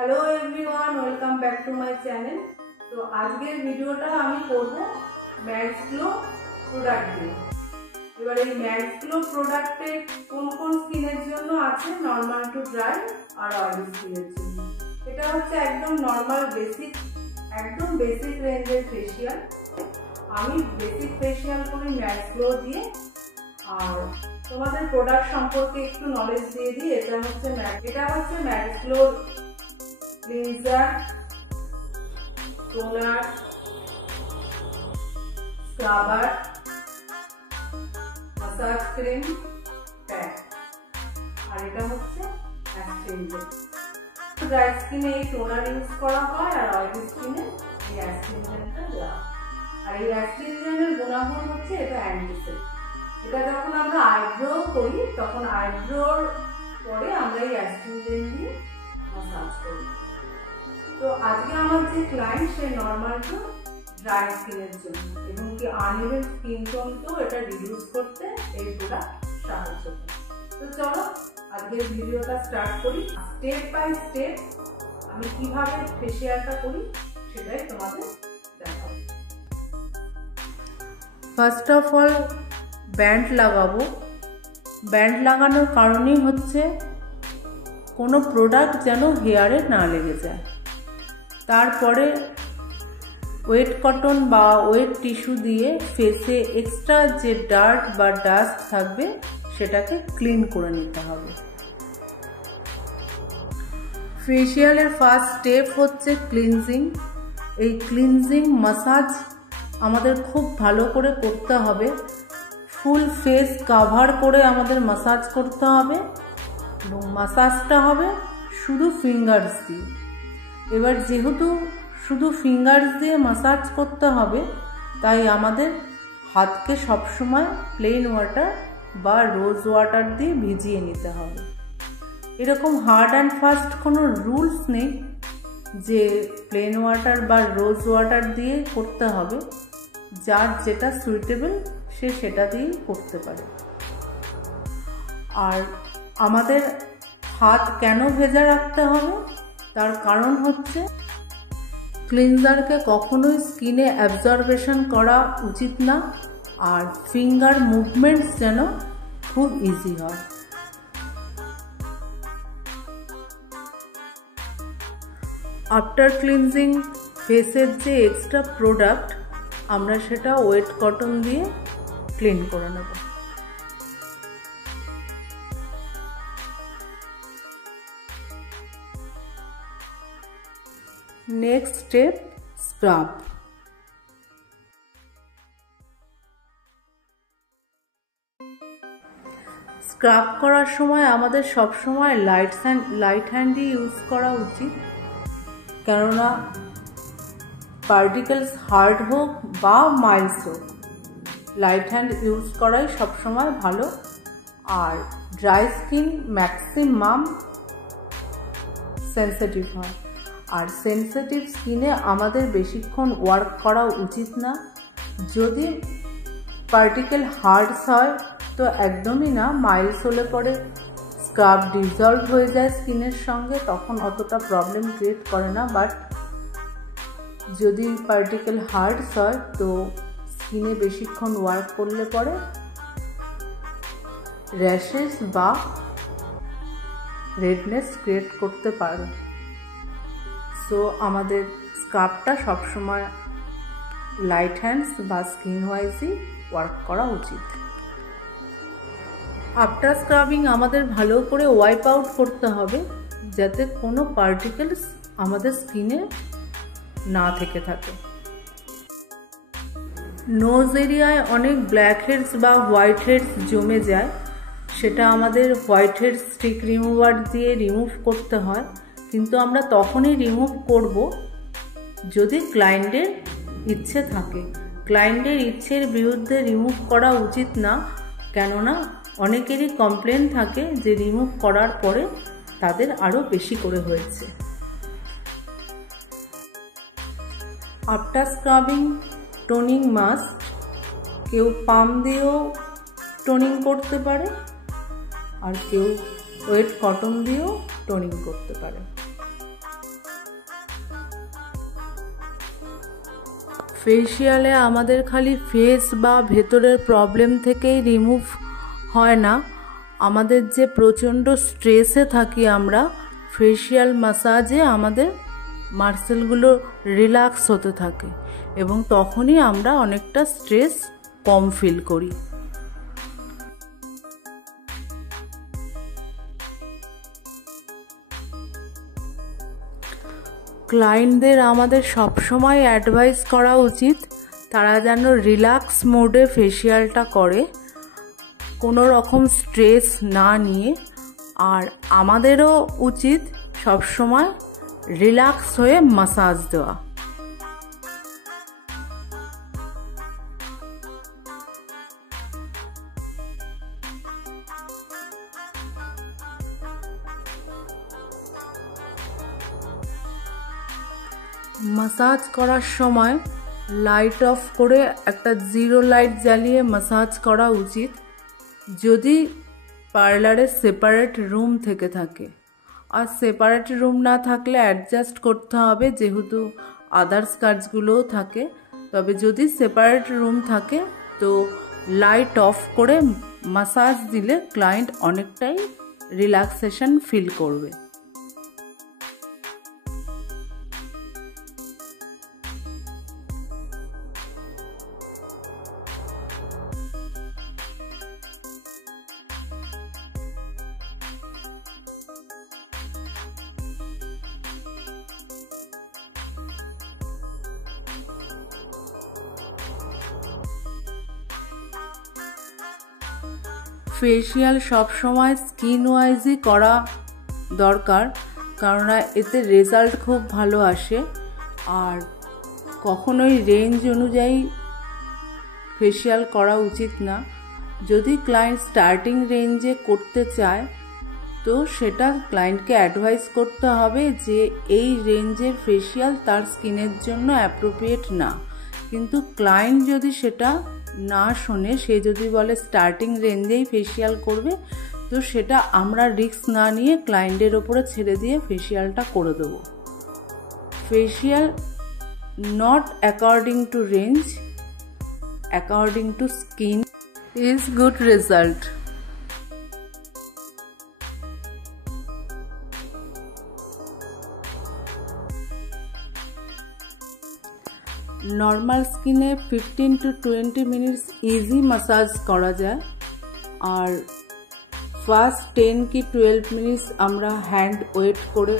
Hello everyone, welcome back to my channel. तो आजकेर भिडियोटा आमी करब मैक्स ग्लो प्रोडक्ट दिए। এবার এই ম্যাক্স গ্লো প্রোডাক্টে কোন কোন স্কিনের জন্য আছে নরমাল টু ড্রাই আর অয়েলি স্কিনের জন্য। এটা হচ্ছে একদম নরমাল বেসিক রেঞ্জের ফেসিয়াল। আমি বেসিক ফেসিয়াল করি ম্যাক্স গ্লো দিয়ে। আর তোমাদের প্রোডাক্ট সম্পর্কে একটু নলেজ দিয়ে দিই। এটা হচ্ছে max glow cleanser, toner, scrubber, massage cream, pack, আর এটা হচ্ছে অ্যাস্ট্রিনজেন্ট। ড্রাই স্কিনে এই টোনার ইউজ করা হয় আর অয়েলি স্কিনে এই অ্যাস্ট্রিনজেন্টটা দেওয়া হয়। আর এই অ্যাস্ট্রিনজেন্টের গুণাগুণ হচ্ছে এটা অ্যান্টিসেপ্টিক। এটা যখন আমরা আইব্রো করি তখন আইব্রোর পরে আমরা এই অ্যাস্ট্রিনজেন্ট দিয়ে মাসাজ করি। তো আজকে আমার যে client say normal to dry স্কিনের জন্য এবং কি আনইভেন স্কিন টোনকেও এটা রিডিউস করতে এই প্রোডাক্ট সাহায্য করে। তো চলো আজকের ভিডিওটা স্টার্ট করি। স্টেপ বাই স্টেপ আমি কিভাবে ফেসিয়ালটা করি সেটাই তোমাদের দেখাবো। ফার্স্ট অফ অল ব্যান্ড লাগাবো। ব্যান্ড লাগানোর কারণই হচ্ছে কোনো প্রোডাক্ট যেন হেয়ারে না লেগে যায়। তারপরে ওয়েট কটন বা ওয়েট টিস্যু দিয়ে ফেসে এক্সট্রা যে ডার্ট বা ডাস্ট থাকবে সেটাকে ক্লিন করে নিতে হবে। ফেসিয়ালের ফার্স্ট স্টেপ হচ্ছে ক্লিনজিং। এই ক্লিনজিং মাসাজ আমাদের খুব ভালো করে করতে হবে। ফুল ফেস কভার করে আমাদের মাসাজ করতে হবে এবং মাসাজটা হবে শুধু ফিঙ্গার্স দিয়ে। এবার যেহেতু শুধু ফিঙ্গার্স দিয়ে মাসাজ করতে হবে তাই আমাদের হাতকে সবসময় প্লেন ওয়াটার বা রোজ ওয়াটার দিয়ে ভিজিয়ে নিতে হবে। এরকম হার্ড অ্যান্ড ফাস্ট কোনো রুলস নেই যে প্লেন ওয়াটার বা রোজ ওয়াটার দিয়ে করতে হবে। যার যেটা সুইটেবল সে সেটা দিয়েই করতে পারে। আর আমাদের হাত কেন ভেজা রাখতে হবে তার কারণ হচ্ছে ক্লিনজারকে কখনোই স্কিনে অ্যাবজর্বেশন করা উচিত না আর ফিঙ্গার মুভমেন্টস যেন খুব ইজি হয়। আফটার ক্লিনজিং ফেসের যে এক্সট্রা প্রোডাক্ট আমরা সেটা ওয়েট কটন দিয়ে ক্লিন করে নেব। Next step scrub. স্ক্রাব করার সময় আমাদের সব সময় লাইট হ্যান্ডই ইউজ করা উচিত, কেননা পার্টিকেলস হার্ড হোক বা মাইল্ড হোক লাইট হ্যান্ড ইউজ করাই সবসময় ভালো। আর ড্রাই স্কিন ম্যাক্সিমাম সেন্সিটিভ হয় আর সেন্সিটিভ স্কিনে আমাদের বেশিক্ষণ ওয়ার্ক করা উচিত না। যদি পার্টিকেল হার্ডস হয় তো একদমই না, মাইল্ডস হলে পরে স্ক্রাব ডিজলভ হয়ে যায় স্কিনের সঙ্গে, তখন অতটা প্রবলেম ক্রিয়েট করে না। বাট যদি পার্টিকেল হার্ডস হয় তো স্কিনে বেশিক্ষণ ওয়ার্ক করলে পরে র্যাশেস বা রেডনেস ক্রিয়েট করতে পারে। সো আমাদের স্ক্রাবটা সবসময় লাইট হ্যান্ডস বা স্কিন ওয়াইজই ওয়ার্ক করা উচিত। আফটার স্ক্রাবিং আমাদের ভালো করে ওয়াইপ আউট করতে হবে যাতে কোনো পার্টিকেলস আমাদের স্কিনে না থেকে থাকে। নোজ এরিয়ায় অনেক ব্ল্যাক হেডস বা হোয়াইট হেডস জমে যায়, সেটা আমাদের হোয়াইট হেড স্টিক রিমুভার দিয়ে রিমুভ করতে হয়। কিন্তু আমরা তখনই রিমুভ করব যদি ক্লায়েন্টের ইচ্ছে থাকে। ক্লায়েন্টের ইচ্ছের বিরুদ্ধে রিমুভ করা উচিত না, কেননা অনেকেরই কমপ্লেন থাকে যে রিমুভ করার পরে তাদের আরও বেশি করে হয়েছে। After scrubbing toning must. কেউ পাম দিয়েও টোনিং করতে পারে আর কেউ ওয়েট কটন দিয়েও টোনিং করতে পারে। ফেসিয়ালে আমাদের খালি ফেস বা ভেতরের প্রবলেম থেকেই রিমুভ হয় না, আমাদের যে প্রচণ্ড স্ট্রেসে থাকি আমরা, ফেসিয়াল ম্যাসাজে আমাদের মাসেলগুলো রিল্যাক্স হতে থাকে এবং তখনই আমরা অনেকটা স্ট্রেস কম ফিল করি। ক্লায়েন্টদের আমাদের সবসময় অ্যাডভাইস করা উচিত তারা যেন রিল্যাক্স মোডে ফেসিয়ালটা করে, কোনো রকম স্ট্রেস না নিয়ে। আর আমাদেরও উচিত সবসময় রিল্যাক্স হয়ে ম্যাসাজ দেওয়া। ম্যাসাজ করার সময় লাইট অফ করে একটা জিরো লাইট জ্বালিয়ে ম্যাসাজ করা উচিত, যদি পার্লারে সেপারেট রুম থেকে থাকে। আর সেপারেট রুম না থাকলে অ্যাডজাস্ট করতে হবে, যেহেতু আদার্স কাজগুলোও থাকে। তবে যদি সেপারেট রুম থাকে তো লাইট অফ করে ম্যাসাজ দিলে ক্লায়েন্ট অনেকটাই রিল্যাক্সেশন ফিল করবে। ফেসিয়াল সবসময় স্কিন ওয়াইজই করা দরকার, কেননা এতে রেজাল্ট খুব ভালো আসে। আর কখনোই রেঞ্জ অনুযায়ী ফেসিয়াল করা উচিত না। যদি ক্লায়েন্ট স্টার্টিং রেঞ্জে করতে চায় তো সেটা ক্লায়েন্টকে অ্যাডভাইস করতে হবে যে এই রেঞ্জের ফেসিয়াল তার স্কিনের জন্য অ্যাপ্রোপ্রিয়েট না। কিন্তু ক্লায়েন্ট যদি সেটা না শোনে, সে যদি বলে স্টার্টিং রেঞ্জেই ফেসিয়াল করবে, তো সেটা আমরা রিস্ক না নিয়ে ক্লায়েন্টের ওপরে ছেড়ে দিয়ে ফেসিয়ালটা করে দেবো। Facial not according to range, according to skin is good result. Normal স্কিনে 15 to 20 মিনিটস ইজি ম্যাসাজ করা যায়। আর ফার্স্ট 10 কি 12 মিনিটস আমরা হ্যান্ড ওয়েট করে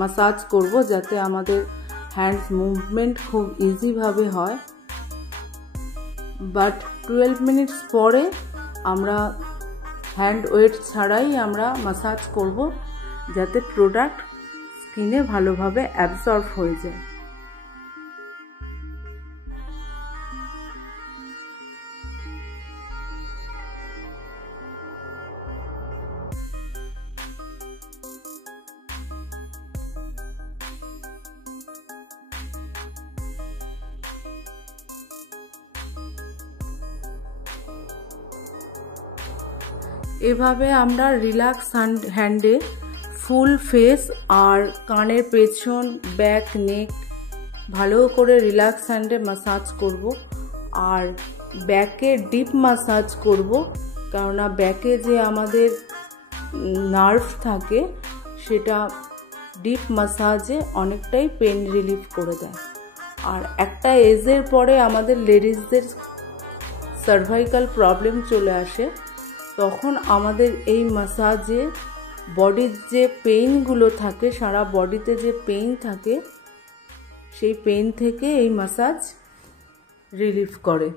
ম্যাসাজ করব, যাতে আমাদের হ্যান্ড মুভমেন্ট খুব ইজিভাবে হয়। বাট 12 মিনিটস পরে আমরা হ্যান্ড ওয়েট ছাড়াই আমরা ম্যাসাজ করব, যাতে প্রোডাক্ট স্কিনে ভালোভাবে অ্যাবজর্ব হয়ে যায়। এভাবে আমরা রিল্যাক্স হ্যান্ডে ফুল ফেস আর কানের পেছন, ব্যাক, নেক ভালো করে রিল্যাক্স হ্যান্ডে ম্যাসাজ করব। আর ব্যাকে ডিপ ম্যাসাজ করব, কেননা ব্যাকে যে আমাদের নার্ভ থাকে সেটা ডিপ ম্যাসাজে অনেকটাই পেন রিলিফ করে দেয়। আর একটা এজের পরে আমাদের লেডিসদের সার্ভাইকাল প্রবলেম চলে আসে, তখন আমাদের এই ম্যাসাজে বডির যে পেইনগুলো থাকে, সারা বডিতে যে পেইন থাকে, সেই পেইন থেকে এই ম্যাসাজ রিলিফ করে।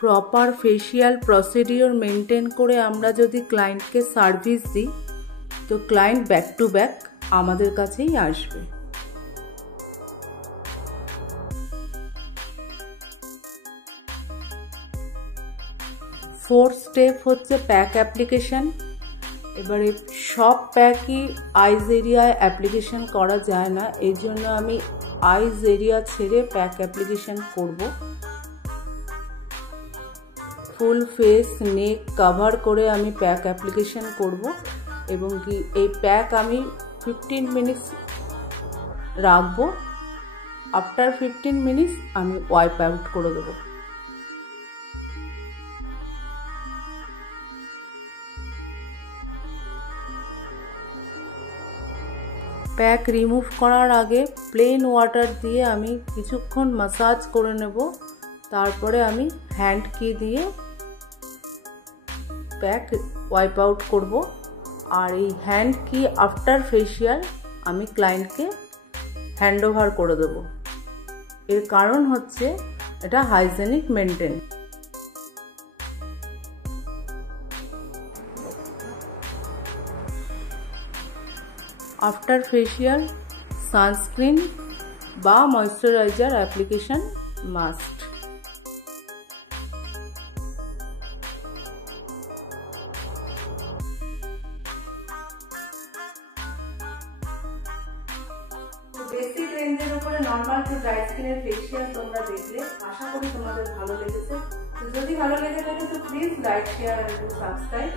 প্রপার ফেসিয়াল প্রসিডিওর মেনটেন করে আমরা যদি ক্লায়েন্টকে সার্ভিস দিই তো ক্লায়েন্ট ব্যাক টু ব্যাক আমাদের কাছেই আসবে। ফোর্থ স্টেপ হচ্ছে প্যাক অ্যাপ্লিকেশন। এবারে সব প্যাকই আইজ এরিয়ায় অ্যাপ্লিকেশন করা যায় না, এই জন্য আমি আইজ এরিয়া ছেড়ে প্যাক অ্যাপ্লিকেশন করব। ফুল ফেস নেক কভার করে আমি প্যাক অ্যাপ্লিকেশন করব এবং কি এই প্যাক আমি 15 মিনিটস রাখবো। আফটার 15 মিনিটস আমি ওয়াইপ আউট করে দেবো। প্যাক রিমুভ করার আগে প্লেন ওয়াটার দিয়ে আমি কিছুক্ষণ ম্যাসাজ করে নেব, তারপরে আমি হ্যান্ড কি দিয়ে প্যাক ওয়াইপ আউট করব। আর এই হ্যান্ড কি আফটার ফেসিয়াল আমি ক্লায়েন্টকে হ্যান্ড ওভার করে দেব। এর কারণ হচ্ছে এটা hygienic maintain. After facial sunscreen বা ময়শ্চারাইজার অ্যাপ্লিকেশন মাস্ট। বেসিক রেঞ্জের উপরে নর্মাল টু ড্রাই স্কিনের ফেসিয়াল তোমরা দেখলে, আশা করি তোমাদের ভালো লেগেছে। তো যদি ভালো লেগে থাকে তো please like, share and subscribe.